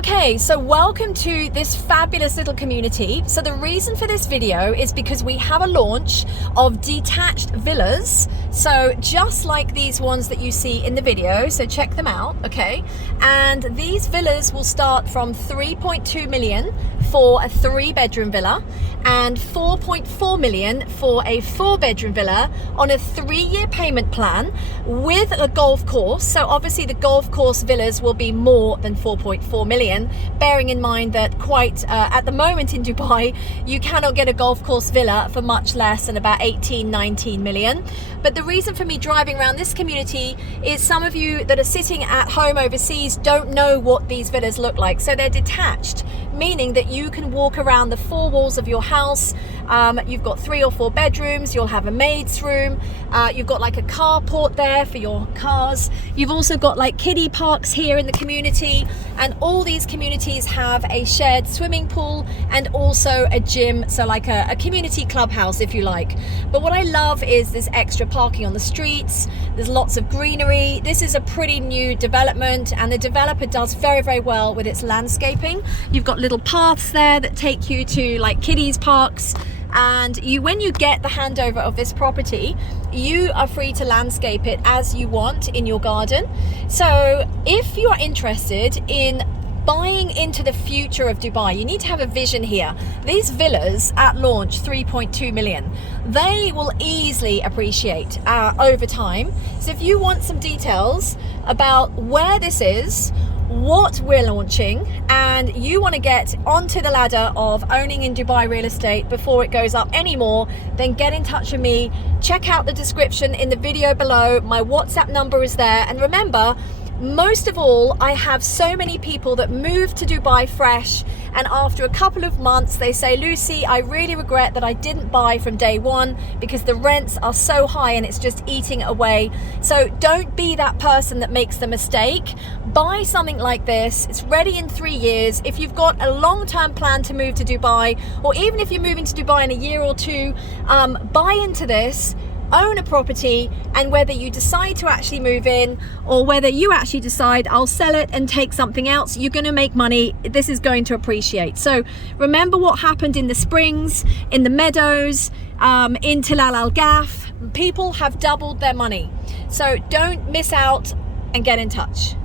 Okay, so welcome to this fabulous little community. So the reason for this video is because we have a launch of detached villas. So just like these ones that you see in the video, so check them out, okay? And these villas will start from 3.2 million for a 3-bedroom villa and 4.4 million for a 4-bedroom villa on a 3-year payment plan with a golf course. So obviously the golf course villas will be more than 4.4 million, bearing in mind that at the moment in Dubai, you cannot get a golf course villa for much less than about 18-19 million. But the reason for me driving around this community is some of you that are sitting at home overseas don't know what these villas look like. So they're detached, meaning that you can walk around the 4 walls of your house. You've got 3 or 4 bedrooms, you'll have a maid's room, you've got like a carport there for your cars. You've also got like kiddie parks here in the community, and all these communities have a shared swimming pool and also a gym, so like a community clubhouse if you like. But what I love is this extra parking on the streets. There's lots of greenery. This is a pretty new development, and the developer does very, very well with its landscaping. You've got little paths there that take you to like kiddies parks, and when you get the handover of this property, you are free to landscape it as you want in your garden. So if you are interested in buying into the future of Dubai, you need to have a vision here. These villas at launch, 3.2 million, they will easily appreciate over time. So if you want some details about where this is, what we're launching, and you want to get onto the ladder of owning in Dubai real estate before it goes up anymore, then get in touch with me. Check out the description in the video below. My WhatsApp number is there. And remember, most of all, I have so many people that move to Dubai fresh, and after a couple of months they say, Lucy, I really regret that I didn't buy from day one because the rents are so high and it's just eating away. So don't be that person that makes the mistake. Buy something like this. It's ready in 3 years. If you've got a long-term plan to move to Dubai, or even if you're moving to Dubai in a year or two, buy into this. Own a property, and whether you decide to actually move in or whether you actually decide I'll sell it and take something else, you're going to make money. This is going to appreciate. So remember what happened in the Springs, in the Meadows, in Tilal Al Gaf. People have doubled their money. So don't miss out and get in touch.